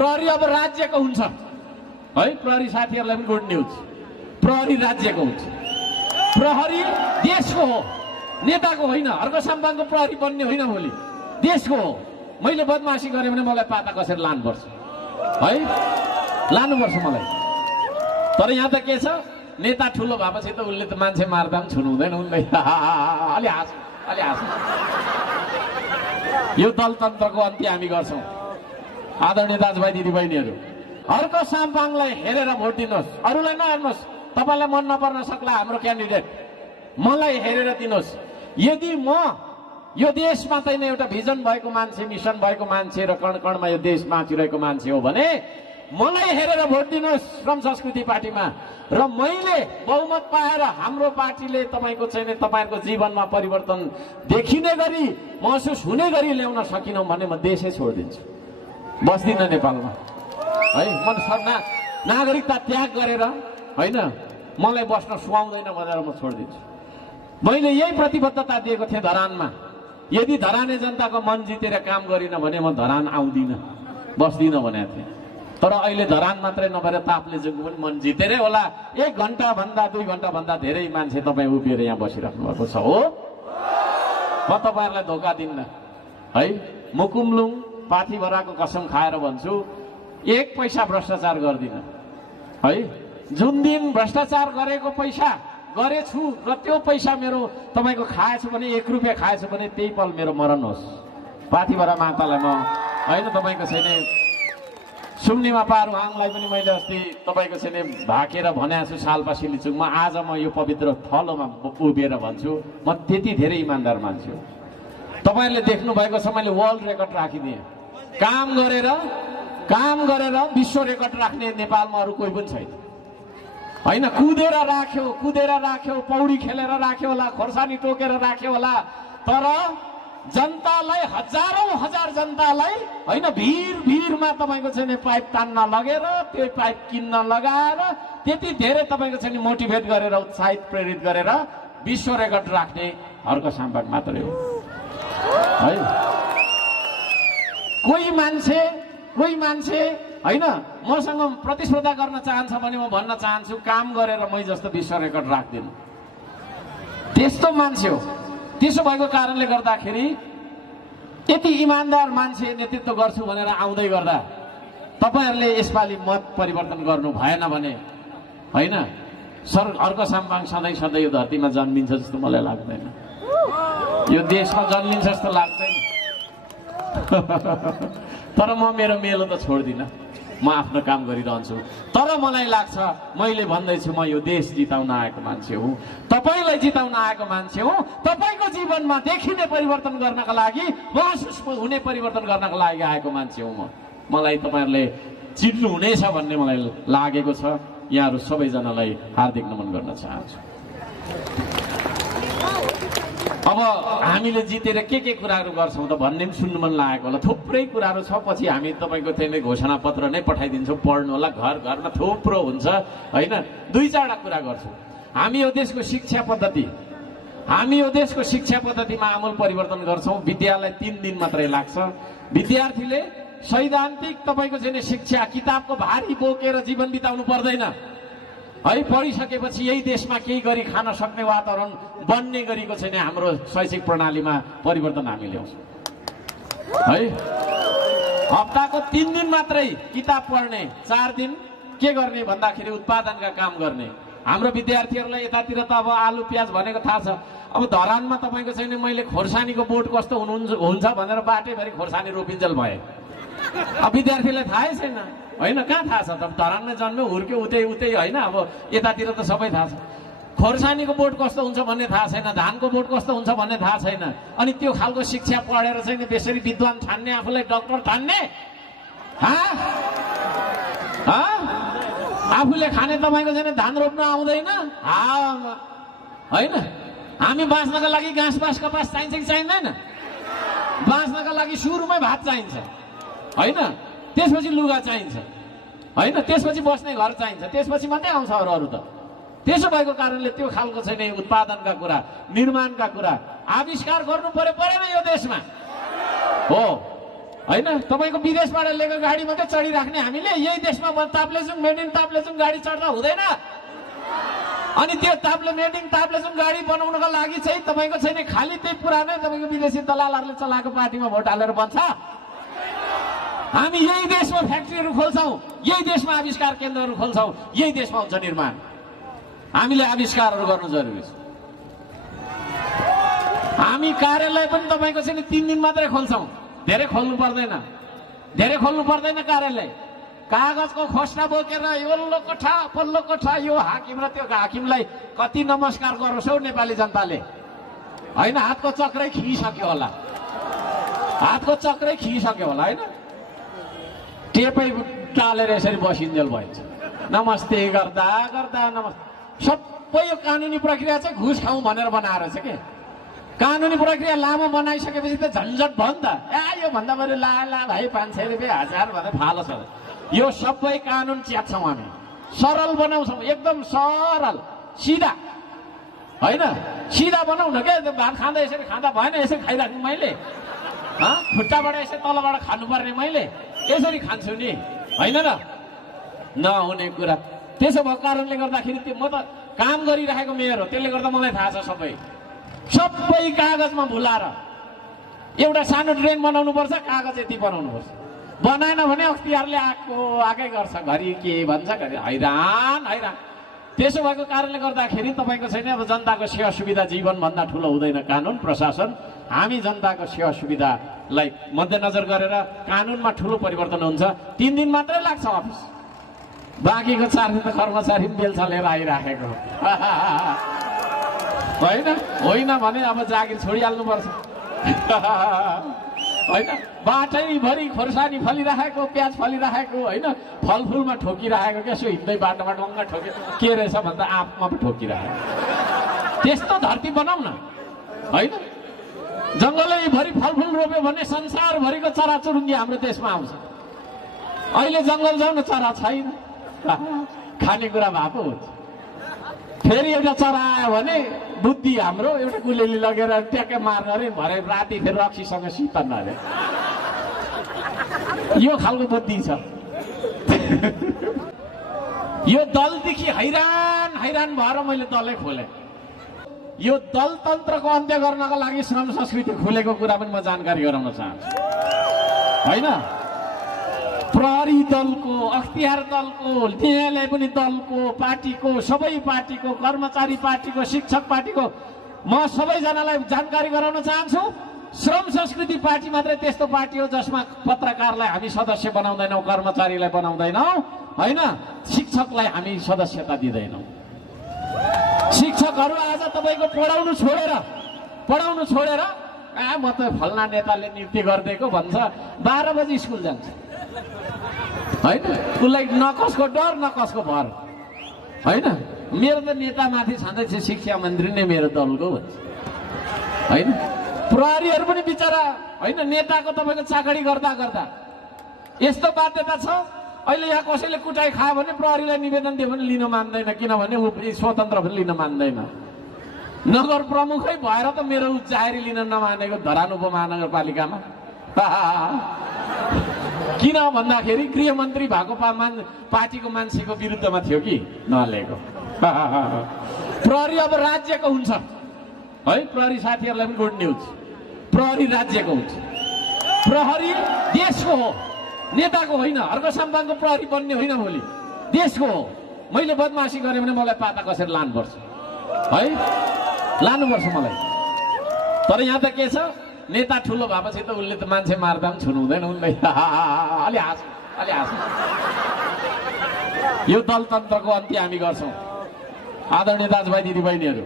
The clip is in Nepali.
प्रहरी अब राज्यको हुन्छ है। प्रहरी साथीहरूलाई पनि गुड न्युज, प्रहरी राज्यको हुन्छ। प्रहरी देशको हो, नेताको होइन। अर्को साम्पाङको प्रहरी बन्ने होइन, भोलि देशको हो। मैले बदमासी गरेँ भने मलाई पाता कसेर लानुपर्छ है, लानुपर्छ मलाई। तर यहाँ त के छ, नेता ठुलो भएपछि त उसले त मान्छे मार्दा पनि छुनु हुँदैन उनले। अलि हाँस, अलि हाँस। यो दलतन्त्रको अन्त्य हामी गर्छौँ आदरणीय दाजुभाइ दिदीबहिनीहरू। अर्को साम्पाङलाई हेरेर भोट दिनुहोस्, अरूलाई नहेर्नुहोस्। तपाईँलाई मन नपर्न सक्ला हाम्रो क्यान्डिडेट, मलाई हेरेर दिनुहोस्। यदि म यो देशमा चाहिँ एउटा भिजन भएको मान्छे, मिसन भएको मान्छे र कण कणमा यो देश बाँचिरहेको मान्छे हो भने मलाई हेरेर भोट दिनुहोस् श्रम संस्कृति पार्टीमा। र मैले बहुमत पाएर हाम्रो पार्टीले तपाईँको चाहिँ तपाईँहरूको जीवनमा परिवर्तन देखिने गरी, महसुस हुने गरी ल्याउन सकिनौँ भने म देशै छोडिदिन्छु, बस्दिनँ नेपालमा है। म नागरिकता त्याग गरेर होइन, मलाई बस्न सुहाउँदैन भनेर म छोडिदिन्छु। मैले यही प्रतिबद्धता दिएको थिएँ धरानमा। यदि धराने जनताको मन जितेर काम गरिनँ भने म धरान आउँदिनँ, बस्दिनँ भनेको थिएँ। तर अहिले धरान मात्रै नभएर ताप्लेजुङको पनि मन जितेरै होला। 1 घन्टा भन्दा 2 घन्टा भन्दा धेरै मान्छे तपाईँ उभिएर यहाँ बसिराख्नु भएको छ हो। म तपाईँहरूलाई धोका दिन्न है। मुकुमलुङ पाथीभराको कसम खाएर भन्छु, 1 पैसा भ्रष्टाचार गर्दिनँ है। जुन दिन भ्रष्टाचार गरेको पैसा गरेछु र त्यो पैसा मेरो तपाईँको खाएछु भने, 1 रुपियाँ खाएछु भने त्यही पल मेरो मरण होस्। पाथीभरा मातालाई म होइन, तपाईँको छैन सुम्निमा पारुहाङलाई पनि मैले अस्ति तपाईँको छैन भाकेर भनेको छु सालपा सिलिचुङमा। आज म यो पवित्र थलोमा उभिएर भन्छु, म त्यति धेरै इमान्दार मान्छे हो। तपाईँहरूले देख्नु भएको छ, मैले वर्ल्ड रेकर्ड राखिदिएँ। काम गरेर विश्व रेकर्ड राख्ने नेपालमा अरू कोही पनि छैन होइन। कुदेर राख्यो, पौडी खेलेर राख्यो होला, खोर्सानी टोकेर राख्यो होला, तर जनतालाई, हजारौं हजार जनतालाई होइन, भिरमा तपाईँको चाहिँ पाइप तान्न लगेर, त्यो पाइप किन्न लगाएर, त्यति धेरै तपाईँको चाहिँ मोटिभेट गरेर, उत्साहित प्रेरित गरेर विश्व रेकर्ड राख्ने हर्क साम्पाङ मात्रै हो है। कोही मान्छे होइन मसँग प्रतिस्पर्धा गर्न चाहन्छ भने म भन्न चाहन्छु, काम गरेर मै जस्तो विश्व रेकर्ड राख्दिनँ। त्यस्तो मान्छे हो। त्यसो भएको कारणले गर्दाखेरि यति इमान्दार मान्छे नेतृत्व गर्छु भनेर आउँदै गर्दा तपाईँहरूले यसपालि मत परिवर्तन गर्नु भएन भने होइन, अर्को साम्पाङ सधैँ सधैँ यो धरतीमा जन्मिन्छ जस्तो मलाई लाग्दैन, यो देशमा जन्मिन्छ जस्तो लाग्दैन। तर म मेरो मेलो त छोड्दिनँ, म आफ्नो काम गरिरहन्छु। तर मलाई लाग्छ, मैले भन्दैछु, म यो देश जिताउन आएको मान्छे हुँ, तपाईँलाई जिताउन आएको मान्छे हुँ। तपाईँको जीवनमा देखिने परिवर्तन गर्नका लागि, महसुस हुने परिवर्तन गर्नका लागि आएको मान्छे हुँ म। मलाई तपाईँहरूले चिन्नु हुनेछ भन्ने मलाई लागेको छ। यहाँहरू सबैजनालाई हार्दिक नमन गर्न चाहन्छु। अब हामीले जितेर के कुराहरू गर्छौँ त भन्ने पनि सुन्नु मन लागेको होला। थुप्रै कुराहरू छ, पछि हामी तपाईँको त्यही घोषणा पत्र नै पठाइदिन्छौँ, पढ्नु होला। घर घरमा थुप्रो हुन्छ होइन। 2-4वटा कुरा गर्छौँ। हामी यो देशको शिक्षा पद्धतिमा आमूल परिवर्तन गर्छौँ। विद्यालय 3 दिन मात्रै लाग्छ। विद्यार्थीले सैद्धान्तिक तपाईँको चाहिँ शिक्षा, किताबको भारी बोकेर जीवन बिताउनु पर्दैन है। पढिसकेपछि यही देशमा केही गरी खान सक्ने वातावरण बन्ने गरेको छैन। हाम्रो शैक्षिक प्रणालीमा परिवर्तन हामी ल्याउँछौँ है। हप्ताको 3 दिन मात्रै किताब पढ्ने, 4 दिन के गर्ने भन्दाखेरि उत्पादनका काम गर्ने। हाम्रो विद्यार्थीहरूलाई यतातिर त अब आलु प्याज भनेको थाहा छ। अब धरानमा तपाईँको छैन, मैले खोर्सानीको बोट कस्तो हुन्छ भनेर बाटैभरि खोर्सानी रोपिन्जेल भए। अब विद्यार्थीलाई थाहै छैन होइन, कहाँ थाहा छ त? धरानमा जन्म्यो, हुर्क्यो, उतै होइन। अब यतातिर त सबै थाहा छ। खोर्सानीको बोट कस्तो हुन्छ भन्ने थाहा छैन, धानको बोट कस्तो हुन्छ भन्ने थाहा छैन। अनि त्यो खालको शिक्षा पढेर चाहिँ त्यसरी विद्वान ठान्ने, आफूलाई डक्टर ठान्ने, आफूले खाने तपाईँको चाहिँ धान रोप्न आउँदैन होइन। हामी बाँच्नका लागि घाँस बाँस कपास चाहिन्छ कि चाहिँदैन? बाँच्नका लागि सुरुमै भात चाहिन्छ होइन, त्यसपछि लुगा चाहिन्छ होइन, त्यसपछि बस्ने घर चाहिन्छ, त्यसपछि मात्रै आउँछ अरू त। त्यसो भएको कारणले त्यो खालको छैन उत्पादनका कुरा, निर्माणका कुरा आविष्कार गर्नु पर्यो परेन यो देशमा हो होइन तपाईँको विदेशबाट लिएको गाडी मात्रै चढिराख्ने हामीले यही देशमा ताप्लेजुङ मेड इन ताप्लेजुङ गाडी चढ्दा हुँदैन। अनि त्यो मेड इन ताप्लेजुङ गाडी बनाउनको लागि चाहिँ तपाईँको छैन खालि त्यही पुरानै तपाईँको विदेशी दलालहरूले चलाएको पार्टीमा भोट हालेर बन्छ। हामी यही देशमा फ्याक्ट्रीहरू खोल्छौँ, यही देशमा आविष्कार केन्द्रहरू खोल्छौँ, यही देशमा हुन्छ निर्माण। हामीले आविष्कारहरू गर्नु जरुरी छ। हामी कार्यालय पनि तपाईँको चाहिँ 3 दिन मात्रै खोल्छौँ, धेरै खोल्नु पर्दैन कार्यालय। कागजको खोस्टा बोकेर यो कोठा पल्लो कोठा यो हाकिम र त्यो हाकिमलाई कति नमस्कार गरोस् हौ नेपाली जनताले। होइन हातको चक्रै खिइसक्यो होला, होइन टेपै टालेर यसरी बसिन्जेल भइन्छ। नमस्ते गर्दा नमस्ते। सबै यो कानुनी प्रक्रिया चाहिँ घुस खाउँ भनेर बनाएर छ के। कानुनी प्रक्रिया लामो बनाइसकेपछि त झन्झट भयो नि त। यो भन्दा बरु ला भाइ 500 रुपियाँ 1000 भनेर फालो छ। यो सबै कानुन च्यात्छौँ हामी, सरल बनाउँछौँ, एकदम सरल सिधा। होइन सिधा बनाउन के। भात खाँदा यसरी खाँदा भएन, यसरी खाइराख्नु मैले। खुट्टाबाट यसरी तलबाट खानुपर्ने मैले, यसरी खान्छु नि, होइन र? नहुने कुरा। त्यसो भएको कारणले गर्दाखेरि म त काम गरिरहेको मेयर हो, त्यसले गर्दा मलाई थाहा छ सबै कागजमा भुलाएर। एउटा सानो ड्रेन बनाउनुपर्छ, कागज यति बनाउनुपर्छ, बनाएन भने अख्तियारले आएकै गर्छ, घरि के भन्छ घरि हैरान। त्यसो भएको कारणले गर्दाखेरि तपाईँको छैन अब जनताको सेवा सुविधा जीवनभन्दा ठुलो हुँदैन कानुन प्रशासन। हामी जनताको सेवा सुविधालाई मध्यनजर गरेर कानुनमा ठुलो परिवर्तन हुन्छ। 3 दिन मात्रै लाग्छ अफिस, बाँकीको 4 दिन त कर्मचारी बेलचा लिएर आइराखेको होइन भने अब जागिर छोडिहाल्नुपर्छ। होइन बाटैभरि खोर्सानी फलिराखेको, प्याज फलिराखेको, होइन फलफुलमा ठोकिराखेको, यसो हिँड्दै बाटोमा डङ्गा ठोके के रहेछ भन्दा आँपमा पो ठोकिराखेको। त्यस्तो धरती बनाऊ न, होइन? जङ्गलैभरि फलफुल रोप्यो भने संसारभरिको चराचुरुङ्गी हाम्रो देशमा आउँछ। अहिले जङ्गल जाउँ न, चरा छैन, खानेकुरा भएको हुन्छ। फेरि एउटा चरा आयो भने बुद्धि हाम्रो एउटा गुलेली लगेर ट्याक्कै मार्न अरे, भरे राति फेरि रक्सीसँग सितन्न अरे। यो खालको बुद्धि छ। यो दलदेखि हैरान भएर मैले दलै खोलेँ। यो दलतन्त्रको अन्त्य गर्नको लागि श्रम संस्कृति खुलेको कुरा पनि म जानकारी गराउन चाहन्छु। होइन प्रहरी दलको, अख्तियार दलको, न्यायालय पनि दलको, पार्टीको, सबै पार्टीको, कर्मचारी पार्टीको, शिक्षक पार्टीको म सबैजनालाई जानकारी गराउन चाहन्छु। श्रम संस्कृति पार्टी मात्रै त्यस्तो पार्टी हो जसमा पत्रकारलाई हामी सदस्य बनाउँदैनौँ, कर्मचारीलाई बनाउँदैनौँ, होइन शिक्षकलाई हामी सदस्यता दिँदैनौँ। शिक्षकहरू आज तपाईँको पढाउनु छोडेर म त फल्ना नेताले नियुक्ति गरिदिएको भन्छ, 12 बजी स्कुल जान्छ। होइन उसलाई न कसको डर न कसको भर। होइन मेरो त नेतामाथि छँदैछ, शिक्षा मन्त्री नै मेरो दलको भन्छ। होइन प्रहरीहरू पनि बिचरा होइन नेताको तपाईँको चाकरी गर्दा यस्तो बाध्यता छ। अहिले यहाँ कसैले कुटाइ खायो भने प्रहरीलाई निवेदन दियो भने लिन मान्दैन, किनभने ऊ स्वतन्त्र पनि लिन मान्दैन। नगर प्रमुखै भएर त मेरो जाहेरी लिन नमानेको धरान उपमहानगरपालिकामा। किन भन्दाखेरि गृहमन्त्री भएको पार्टीको मान्छेको विरुद्धमा थियो कि नलेको। प्रहरी अब राज्यको हुन्छ है। प्रहरी साथीहरूलाई पनि गुड न्युज, प्रहरी राज्यको हुन्छ। प्रहरी देशको हो, नेताको होइन। अर्को साम्पाङको प्रहरी बन्ने होइन, भोलि देशको हो। मैले बदमासी गरेँ भने मलाई पाता कसेर लानुपर्छ है, लानुपर्छ मलाई। तर यहाँ त के छ, नेता ठुलो भएपछि त उसले त मान्छे मार्दा पनि छुनु हुँदैन उसले। अलि हाँस। यो दलतन्त्रको अन्त्य हामी गर्छौँ। आदरणीय दाजुभाइ दिदीबहिनीहरू,